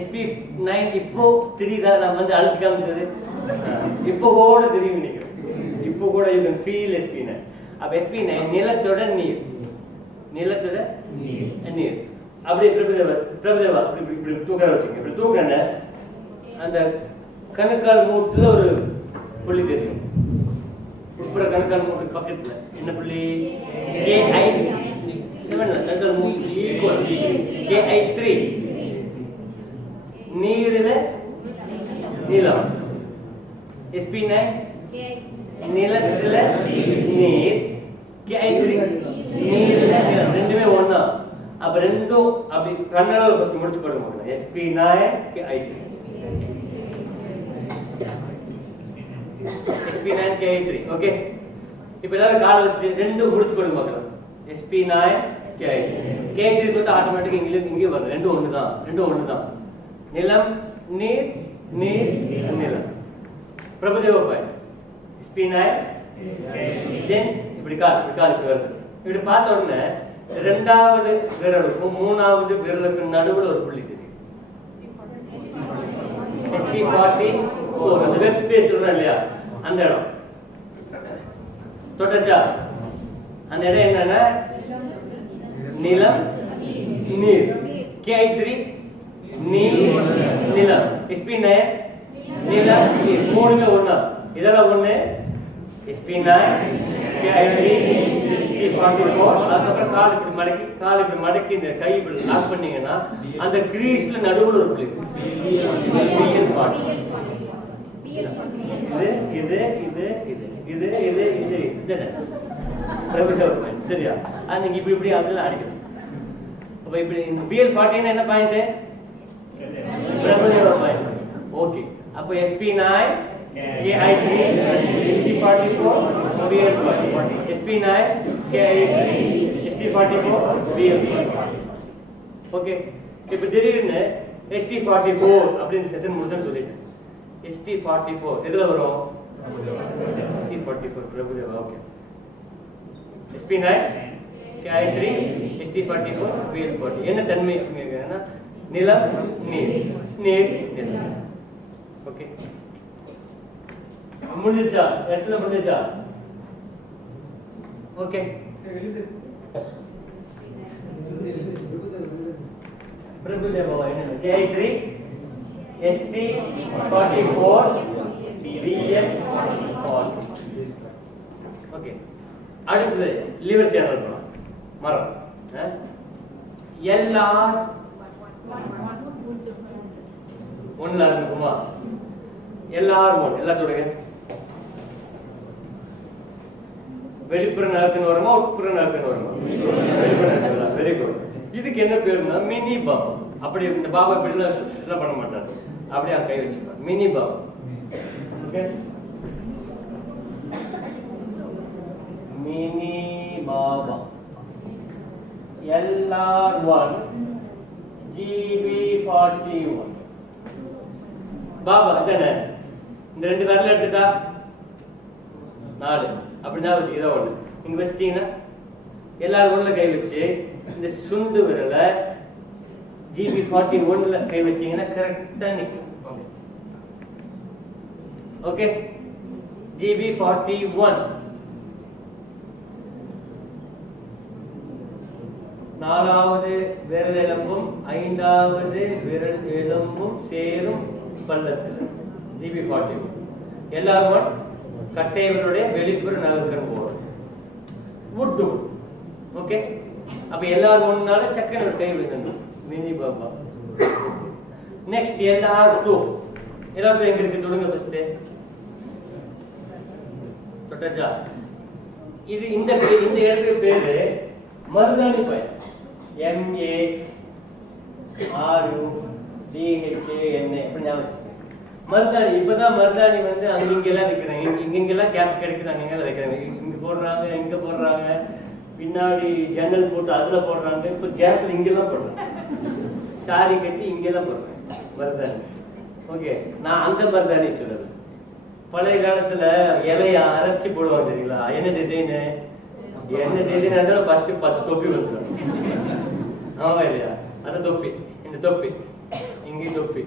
SP9 இப்போ தெரியுதா? நான் வந்து அழுத்தி காமிச்சது இப்போ கூட தெரியும் நினைக்கிறேன். இப்போ கூட யூ கேன் ஃபீல் SP9. அப்ப SP9 நிலத்தோட நீர், நிலத்தோட நீர். அப்படி பிரபுதேவா அப்படி இப்படி தூக்க வச்சுங்க. இப்படி தூக்கின அந்த கணுக்கால் மூட்டுல ஒரு புள்ளி தெரியும். உட்புற கணுக்கால் மூட்டு பக்கத்துல என்ன புள்ளி? KI7 கணுக்கால் மூட்டு ஈக்குவல் KI3. நீரில நிலம். SP9 நிலத்துல நீர். KI3 நீரில நிலம். ரெண்டுமே ஒண்ணா. அப்ப ரெண்டும் அப்படி கண்ணால ஃபர்ஸ்ட் முடிச்சு போடுங்க. SP9 KI3. SP9 KI3. Okay, இப்போ எல்லாரும் கால் வச்சு ரெண்டும் முடிச்சு போடுங்க பார்க்கலாம். SP9 KI3. KI3 தொட்டு ஆட்டோமேட்டிக்கா இங்கே வரும். ரெண்டும் ஒண்ணுதான், ரெண்டும் ஒண்ணுதான். நிலம் நீர், நீர் நிலம். பிரபுதேவா பாயிண்ட் SP9 தென் இப்படி கால் இப்படி வருது. இப்படி பார்த்த உடனே இரண்டாவது விரலுக்கும் மூணாவது விரலுக்கு நடுவில் ஒரு புள்ளி தெரியும். SP44 அந்த வெப் ஸ்பேஸ் சொல்றேன் இல்லையா, அந்த இடம் தொட்டச்சா? அந்த இடம் என்னன்னா நிலம் நீர். KI3 நீர் நிலம். SP9 நிலம் நீர். மூணுமே ஒண்ணா. இதெல்லாம் ஒண்ணு. SP9 KI3 SP44. அதுக்கப்புறம் கால் இப்படி மடக்கி இந்த கை இப்படி லாக் பண்ணீங்கன்னா அந்த கிரீஸ்ல நடுவில் ஒரு புள்ளி. சரியா? நீங்க இப்படி இப்படி அப்படிலாம் அடிக்கணும். அப்ப இப்படி இந்த BL14 என்ன பாயிண்ட்? பிரபுதேவா பாயிண்ட். ஓகே, அப்ப SP9 KI3 SP44 BL5. SP9 KI3 SP44 BL5. Okay, இப்ப திடீர்னு SP44 அப்படின்னு செஷன் முடிஞ்சு சொல்லிட்டேன். SP44 எதுல வரும்? SP44 Prabhudeva. Okay, SP9 KI3 SP44 BL40. என்ன தன்மை அப்படின்னா நிலம் நீர், நீர் நிலம். ஓகே, முடிஞ்சா இடத்துல முடிஞ்சா? ஓகே, பிரபுதேவா என்ன? KI3 SP44 BL40. ஓகே, அடுத்தது லிவர் சேனல் மரம். எல்லார் ஒன்னுல இருக்குமா? எல்லாரும் ஒன்று. எல்லாத்தோட வெளிப்புற நகத்துன்னு வருமா உட்புற நகத்துன்னு வருமா? வெளிப்புற நகத்து. Very good. இதுக்கு என்ன பேருன்னா மினி பாபா. அப்படி இந்த பாபா இப்படிலாம் சுற்றுலா பண்ண மாட்டாரு. அப்படியே கை வச்சுப்பார். மினி பாபா. ஓகே, மினி பாபா. LR1 GB41 பாபா. இதானே? இந்த ரெண்டு விரல எடுத்துட்டா 4. அப்படிதான் வச்சு இதை ஒண்ணு இங்க வச்சிட்டீங்கன்னா எல்லாரும் ஒண்ணுல கை வச்சு இந்த சுண்டு விரல GB41ல கை வச்சீங்கன்னா கரெக்டா நிக்கும். ஓகே, GB41 நாலாவது விரல் எலும்பும் ஐந்தாவது விரல் எலும்பும் சேரும் பள்ளத்தில் GB41. எல்லாரும் கட்டையவருடைய வெளிப்புற நகர்கன் போடும். வுட்டு. ஓகே, அப்ப எல்லாரும் ஒன்னால சக்கர கை வைக்கணும். Mini Baba. Next LR2. LR2 எங்க இருக்கு? தொடுங்க ஃபர்ஸ்ட். தொட்டச்சா? இது இந்த இடத்துக்கு பேரு மருதாணி பாயிண்ட். MARUDHANA அப்படி ஞாபகம் வச்சுக்கோங்க. மருதாணி. இப்பதான் மருதாணி வந்து அங்கெல்லாம் வைக்கிறாங்க. இங்கெல்லாம் கேப் கிடைக்குது, அங்கெல்லாம் வைக்கிறாங்க. இங்க போடுறாங்க, இங்க போடுறாங்க, பின்னாடி ஜன்னல் போட்டு அதுல போடுறாங்க. இப்ப கேப்ல இங்கெல்லாம் போடுறாங்க. சாரி கட்டி இங்கெல்லாம் போடுறாங்க மருதாணி. ஓகே, நான் அந்த மருதாணி சொல்றது. பழைய காலத்துல இலைய அரைச்சி போடுவாங்க தெரியுங்களா? என்ன டிசைனு இருந்தாலும் ஃபர்ஸ்ட் 10 தொப்பி வந்துடும். ஆமா இல்லையா? அந்த தொப்பி, இந்த தொப்பி, இங்கேயும் தொப்பி,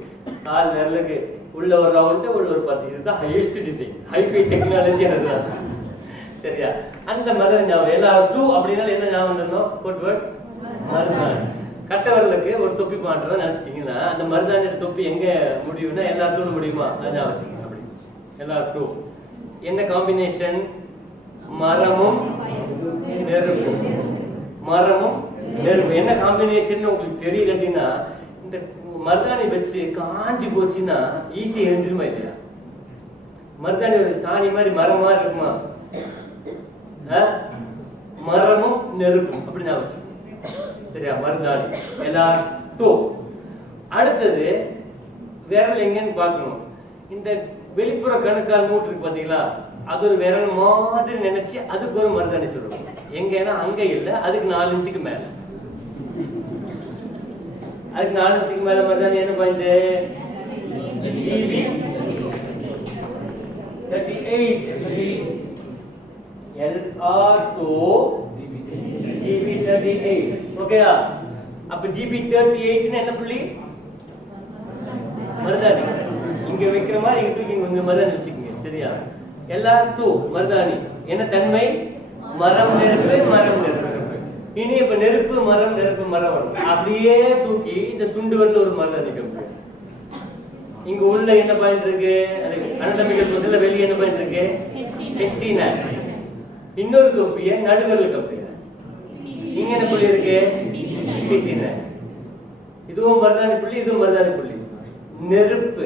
கால் விரலுக்கு உள்ள ஒரு ரவுண்டு, உள்ள ஒரு 10. இதுதான் ஹையஸ்ட் டிசைன், ஹைஃபை டெக்னாலஜி. அதுதான் சரியா? அந்த மாதிரி ஞாபகம். எல்லாரும் டூ அப்படின்னால என்ன ஞாபகம் வந்துடணும்? கோட்வேர்ட் மருதாணி. கட்ட விரலுக்கு ஒரு தொப்பி மாட்டுறதா நினைச்சிட்டீங்கன்னா அந்த மருதாணியோட தொப்பி எங்க முடியும்னா எல்லா டூன்னு முடியுமா? அது ஞாபகம் வச்சுக்கோங்க. அப்படி எல்லா டூ என்ன காம்பினேஷன்? மரமும் நெருப்பும். மரமும் நெருப்பு என்ன காம்பினேஷன் உங்களுக்கு தெரியலன்னா, இந்த மருதாணி வச்சு காஞ்சி போச்சுன்னா ஈஸி எரிஞ்சிருமா இல்லையா? மருதாணி ஒரு சாணி மாதிரி மரம் மாதிரி இருக்குமா? மரமும் நெருப்பும் அப்படி நான் வச்சு சரியா? மருதாணி எல்லா டூ. அடுத்தது விரல் எங்கன்னு பார்க்கணும். இந்த வெளிப்புற கணுக்கால் மூட்டு இருக்கு பாத்தீங்களா? அது ஒரு விரல் மாதிரி நினைச்சு அதுக்கு ஒரு மருதாணி சொல்லுவோம். எங்கன்னா அங்க இல்ல, அதுக்கு 4 இன்ச்சுக்கு மேல. அதுக்கு 4 இன்ச்சுக்கு மேல மருதாணி என்ன பாயிண்ட்? GB 38 LR2 GB 38. ஓகேயா? அப்ப GB 38 என்ன புள்ளி? மருதாணி. இங்க வைக்கிற மாதிரி இங்க தூக்கி இங்க மருதாணி வச்சுக்கோங்க. சரியா? LR2 மருதாணி என்ன தன்மை? மரம் நெருப்பு, மரம் நெருப்பு. இனி இப்ப நெருப்பு மரம் நெருப்பு மரம் வரும். அப்படியே தூக்கி இந்த சுண்டு வரல ஒரு மருதாணி கம்பு. இங்க உள்ள என்ன பாயிண்ட் இருக்கு? அதுக்கு அனடமிக்கல் பொசிஷன்ல வெளியே என்ன பாயிண்ட் இருக்கு? HD9. இன்னொரு தொப்பிய நடுவரல் கம்பு. இங்க என்ன புள்ளி இருக்கு? PC9. இதுவும் மருதாணி புள்ளி, இதுவும் மருதாணி புள்ளி. நெருப்பு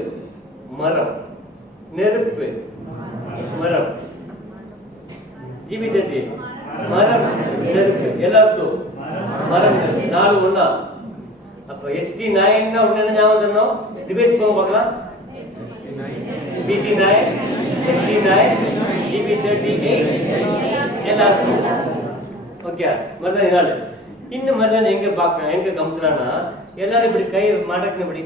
மரம், நெருப்பு மரம். GB 38 மரம் நெருப்பு. எல்லாரும் மரம் நெருப்பு 4 ஒண்ணா. அப்ப HD9 னா ஒண்ணு ஞாபகம் வந்துடணும். ரிவைஸ் பண்ண பார்க்கலாம். PC9 HD9 GB 38 எல்லாரும் ஓகே. மருதாணி 4. இன்னும் மருதாணி எங்க பார்க்கலாம், எங்க கம்சலானா எல்லாரும் இப்படி கை மடக்குன, இப்படி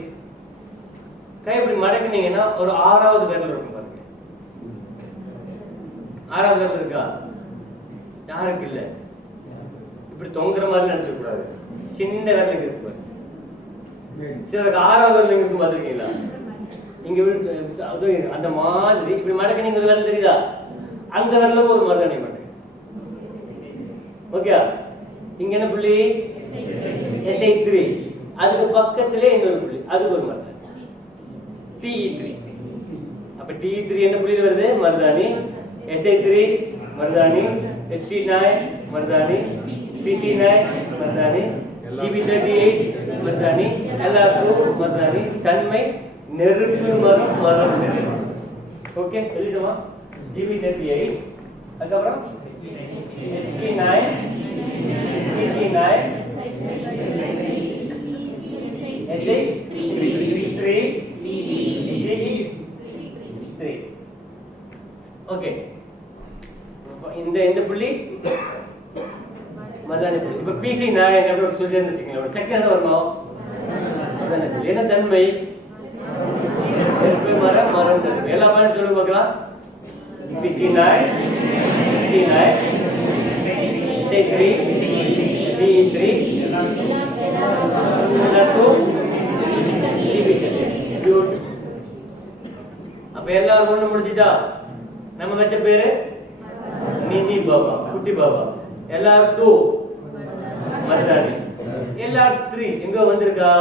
கை இப்படி மடக்குனீங்கன்னா ஒரு 6வது விரல் இருக்கும் பாருங்க. 6வது விரல் இருக்கா? யாருக்கு இல்ல? இப்படி தொங்குற மாதிரி நினைச்ச கூடாது. சின்ன விரல் இருக்கு பாருங்க. சிலருக்கு 6வது விரல் இருக்கு பாத்துருக்கீங்களா? இங்க அந்த மாதிரி இப்படி மடக்குனீங்க விரல் தெரியுதா? அந்த விரலுக்கு ஒரு மருதாணி மடக்கு. ஓகே. இங்க என்ன புள்ளி? SI3. அதுக்கு பக்கத்திலே இன்னொரு புள்ளி, அதுக்கு ஒரு மருதாணி TE3. அப்ப TE3 என்ன புள்ளியில வருது? மருதாணி. SI3 மருதாணி, HD9 மருதாணி, PC9 மருதாணி, GB 38 மருதாணி, LR2 மருதாணி. தன்மை நெருப்பு மரம், மரம் நெருப்பு. ஓகே, எழுதிடுமா? GB 38 அதுக்கப்புறம் HD9 PC9 SI3 DE3. Okay. இந்த புள்ளி மருதாணி புள்ளி. இப்ப PC9 அப்படி சொல்லி இருந்துச்சுங்களா? செக் என்ன வரணும்? மருதாணி புள்ளி. என்ன தன்மை? நெருப்பு மரம், மரம் நெருப்பு. எல்லா பாயிண்ட் சொல்லுங்க பார்க்கலாம். PC9 C9 SI3 DE3 LR2 DB3. அப்ப எல்லாரும் ஒண்ணு முடிஞ்சுதா? நம்ம வச்ச பேரு மினி பாபா, குட்டி பாபா. LR2 மருதாணி. LR3 எங்க வந்திருக்கா?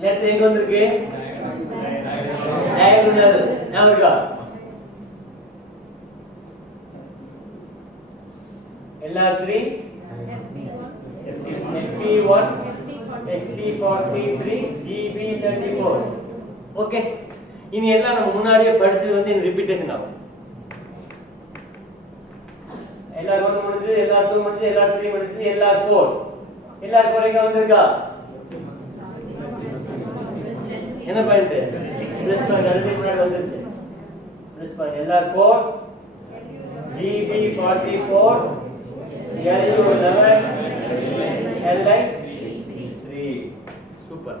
LR3 எங்க வந்திருக்கு? டயகோனல். ஞாபகம் இருக்கா? LR3 SP1 SP43 GB 34. Okay. இனி எல்லாம் நம்ம முன்னாடியே படிச்சது வந்து இந்த ரிப்பீட்டேஷன் ஆகும். LR1 முடிஞ்சது, LR2 முடிஞ்சது, LR3 முடிஞ்சது, LR4. LR4 எங்க வந்திருக்கா? என்ன பாயிண்ட்? Plus point. அதுக்கு முன்னாடி வந்துருச்சு plus point. LR4 GB 44 LU11 LI3. Super.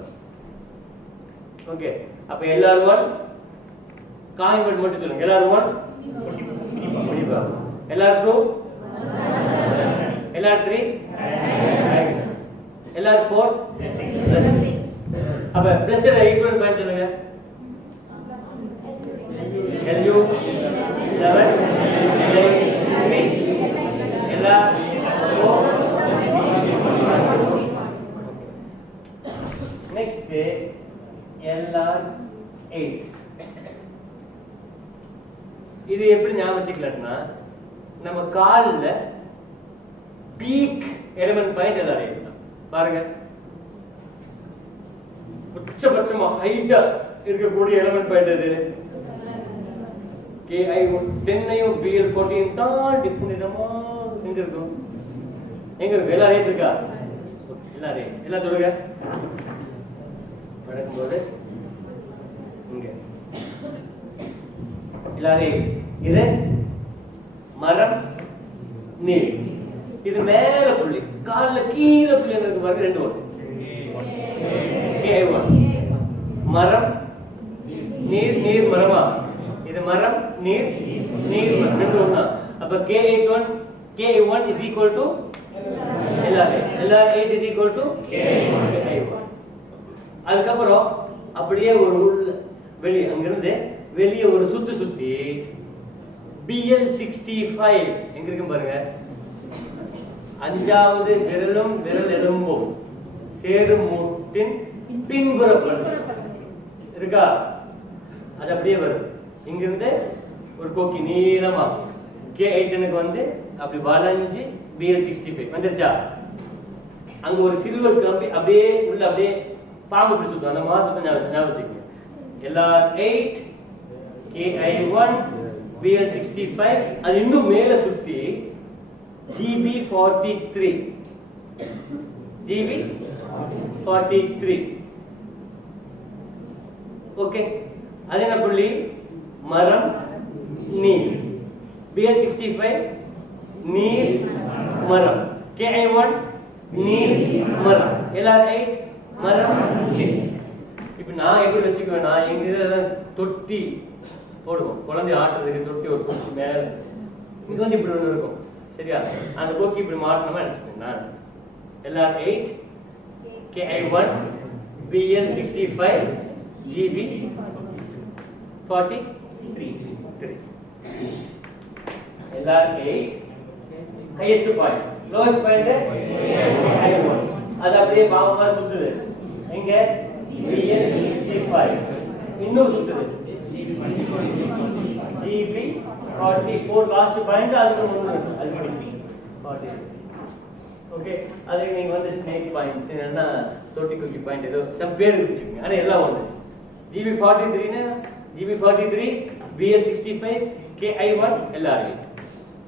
Okay. அப்ப LR1 கான்வெர்ட் மட்டும் சொல்லுங்க. LR1 LR2 LR3 LR4 அப்ப பிளஸ் ஈக்குவல் பாயிண்ட் சொல்லுங்க. LU 11 LA3 LR4 next LR8. இது எப்படி ஞாபகம் வச்சுக்கலாம்னா நம்ம கால்ல பீக் எலிமெண்ட் பாயிண்ட் LR8 தான். பாருங்க உச்சபட்சமா ஹைட்டா இருக்கக்கூடிய எலிமெண்ட் பாயிண்ட் எது? KI1 10ஐயும் BL14 தான் டிஃபரண்டா எங்க இருக்கும்? எங்க இருக்கு? LR8 இருக்கா? LR8 எல்லாம் சொல்லுங்க. நடக்கும்போது இங்க LR8 இது மரம் நீர். இது மேல புள்ளி, கால்ல கீழ புள்ளி இருக்கு பாருங்க. ரெண்டு ஒண்ணு KI1 மரம் நீர் நீர் மரமா? இது மரம் நீர் நீர் மரம் ரெண்டு ஒண்ணா? அப்ப KI1 is equal to LR8. LR8 is equal to KI1. அதுக்கப்புறம் அப்படியே ஒரு வெளியே அங்கிருந்து வெளியே ஒரு சுத்து சுத்தி BL65 எங்க இருக்கு பாருங்க. அஞ்சாவது விரலும் விரல் எலும்பும் சேரும் மூட்டின் பின்புற இருக்கா? அது அப்படியே வரும். இங்கிருந்து ஒரு கொக்கி நீளமா K18க்கு வந்து அப்படி வளைஞ்சு BL65 வந்துருச்சா? அங்க ஒரு சில்வர் கம்பி அப்படியே உள்ள அப்படியே பாம்பு இப்படி சுத்தும். அந்த மாதிரி சுத்தம் ஞாபகம் வச்சுக்கோங்க. LR8 KI1 BL65 அது இன்னும் மேல சுத்தி GB43 ஓகே. அது என்ன புள்ளி? மரம் நீர். BL65 நீர் மரம். KI1 நீர் மரம். LR8 மரம் நீர். இப்ப நான் எப்படி வச்சுக்குவேன்னா எங்க இதெல்லாம் தொட்டி போடுவோம். குழந்தை ஆட்டுறதுக்கு தொட்டி ஒரு கொக்கி மேல இங்க வந்து இப்படி ஒன்று இருக்கும். சரியா? அந்த கொக்கி இப்படி மாட்டணுமா நினைச்சுக்கோங்க. நான் LR8 KI1 BL65 GB43 LR8 highest point, lowest point KI1. அது அப்படியே பாம்பு மாதிரி சுத்துது. எங்க? BL65 இன்னும் சுத்துது. GB44 last point. அதுக்கு முன்னாடி அது 40. ஓகே. அது நீங்க வந்து ஸ்னேக் பாயிண்ட் என்னன்னா தொட்டி கொக்கி பாயிண்ட் ஏதோ சம் பேர் வச்சுக்கோங்க. ஆனா எல்லாம் ஒண்ணு. GB43 னா GB43 BL65 KI1 LR8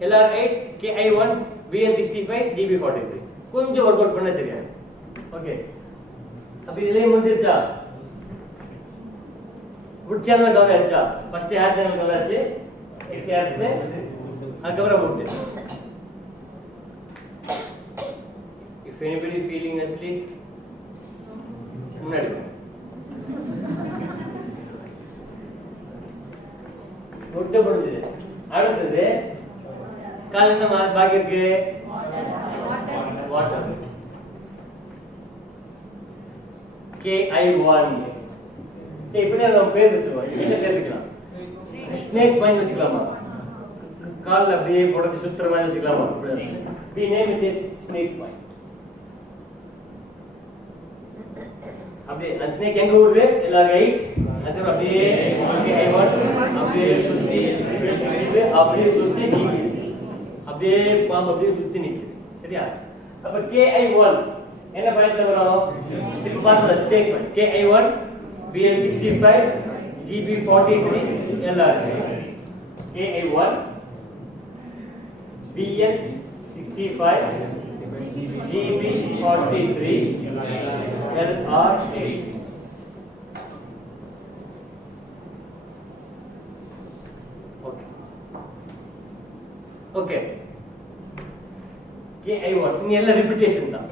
LR8 KI1 BL65 GB43 கொஞ்சம் ஒர்க் அவுட் பண்ண சரியா? ஓகே. அப்ப இதுலயே முடிஞ்சிருச்சா? வுட் சேனல் கவர் ஆச்சா? ஃபர்ஸ்ட் ஹேர் சேனல் கவர் ஆச்சு. இட்ஸ் ஹேர்ல அதுக்கப்புறம் would. If anybody feeling asleep முன்னாடி வுட் முடிஞ்சது. அடுத்தது கால் என்ன பாக்கி இருக்கு? வாட்டர். KI1 இப்படி நம்ம பேர் வச்சிருவோம். என்ன பேர் வைக்கலாம்? ஸ்னேக் பாயிண்ட் வச்சுக்கலாமா? கால்ல அப்படியே போட்டு சுத்துற மாதிரி வச்சுக்கலாமா? We name it as snake point. அப்படியே அந்த ஸ்னேக் எங்க ஓடுது? LR8 அதுக்கு அப்படியே KI1 அப்படியே சுத்தி அப்படியே சுத்தி நிக்குது. அப்படியே பாம்பு அப்படியே சுத்தி நிக்குது. சரியா? அப்ப KI1 என்ன பாயிண்ட்ல வரும்? இதுக்கு பாருங்க statement. KI1 BL65 GB43 LR8 KI1 BL65 GB43 LR8. Okay. KI1 ini adalah repetition தான்.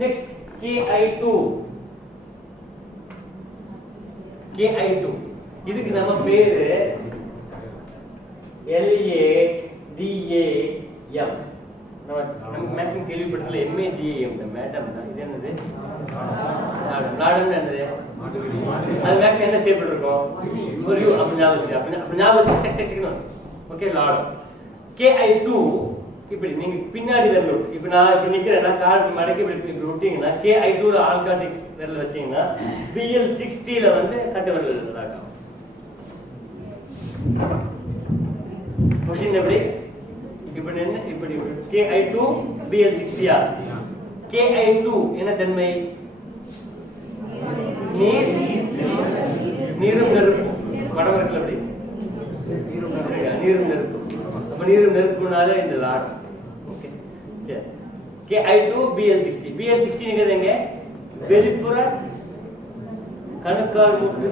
Next KI2 KI2. இதுக்கு நம்ம பேரு LADAM. நம்ம மேக்ஸிமம் கேள்விப்பட்டதுல MADAM மேடம் தான். இது என்னது? லாடம் என்னது? அது மேக்ஸிமம் என்ன ஷேப்ல இருக்கும்? ஒரு யூ அப்படி ஞாபகம் செக் செக்னு. ஓகே, லாடம். KI2 இப்படி நீங்க பின்னாடி விரல் விட்டு இப்ப நான் இப்படி நிக்கிறேன்னா கால் மடக்கி இப்படி விட்டீங்கன்னா KI2 ல ஆள்காட்டி விரல் வச்சீங்கன்னா BL60 ல வந்து கட்டை விரல் இருக்கும். கொஸ்டின் எப்படி? இப்படி என்ன இப்படி KI2 BL60 ஆ? KI2 என்ன தன்மை? நீரும் நெருப்பும். படம் இருக்குல்ல அப்படி நீரும் நெருப்பு. அப்ப நீரும் நெருப்புனால இந்த லாடம். ஓகே, சரி. KI2 BL60. BL60 நிக்கிறது எங்க? வெளிப்புற கணுக்கால் மூட்டு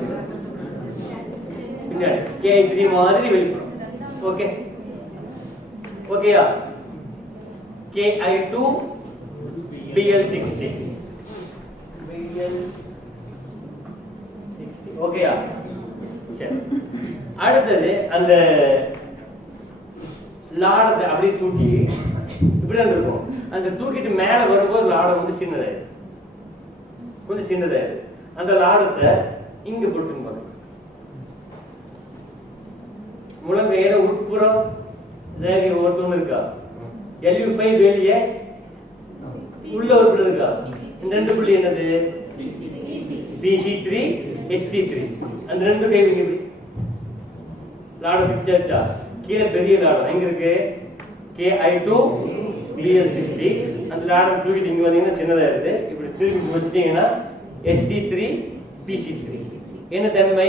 பின்னாடி. KI3 மாதிரி வெளிப்புறம். ஓகே, ஓகேயா? KI2 BL60. ஓகேயா? சரி. அடுத்தது அந்த லாடத்தை அப்படியே தூக்கி இப்படிதான் இருக்கும். அந்த தூக்கிட்டு மேல வரும்போது லாடம் வந்து சின்னதாயிரு, கொஞ்சம் சின்னதாயிரு. அந்த லாடத்தை இங்க போட்டுங்க பாருங்க. முழங்கையோட உட்புறம் ரேகை ஒருத்தவங்க இருக்கா? LU5 வெளியே உள்ள ஒரு புள்ளி இருக்கா? இந்த ரெண்டு புள்ளி என்னது? BC3 HD3. அந்த ரெண்டு கைவிங்க இப்படி லாடம் பிடிச்சாச்சா? கீழே பெரிய லாடம் எங்க இருக்கு? KI2 BL60. அந்த லாடம் தூக்கிட்டு இங்க வந்தீங்கன்னா சின்னதா இருக்கு. இப்படி திருப்பி வச்சுட்டீங்கன்னா HD3 PC3. என்ன தன்மை?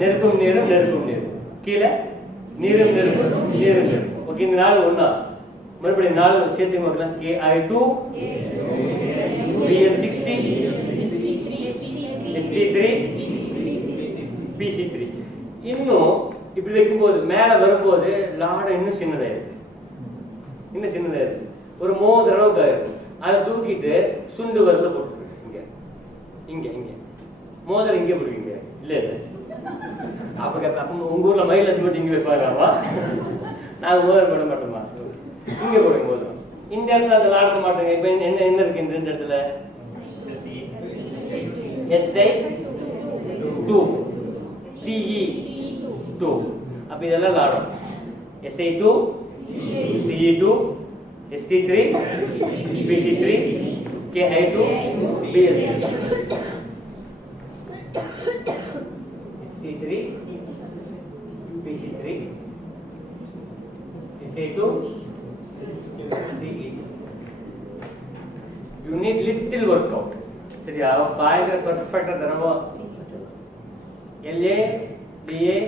நெருப்பும் நீரும் நெருப்பும் நீரும். கீழே நீரும் நெருப்பும் நீரும் நெருப்பும். ஓகே, இந்த நாலு ஒண்ணா? மறுபடியும் நாலு சேர்த்து பார்க்கலாம். KI2 BL60 HD3 PC3. இன்னும் இப்படி வைக்கும்போது மேல வரும்போது லாடம் இன்னும் சின்னதாயிருக்கு, இன்னும் சின்னதாயிருக்கு. ஒரு மோதிர அளவுக்கு ஆயிருக்கும். அதை தூக்கிட்டு சுண்டு வரல போட்டு இங்க இங்க இங்க மோதிரம் இங்கே போடுவீங்க. இல்ல இல்ல, அப்ப உங்க ஊர்ல மயில் அது மட்டும் இங்க வைப்பாங்களாமா? நாங்க மோதிரம் போட மாட்டோமா? இங்க போடுங்க மோதிரம். இந்த இடத்துல அந்த லாடத்தை மாட்டோங்க. இப்ப என்ன என்ன இருக்கு இந்த ரெண்டு இடத்துல? SI2 TE2. அப்ப இதெல்லாம் லாடம். SI2 TE2 SD3 BC3 KI2 BL60. SD3 BC3 SI2 TE2. You need little workout. சரியா? பயங்கர பர்ஃபெக்ட்டா தரமா LA DA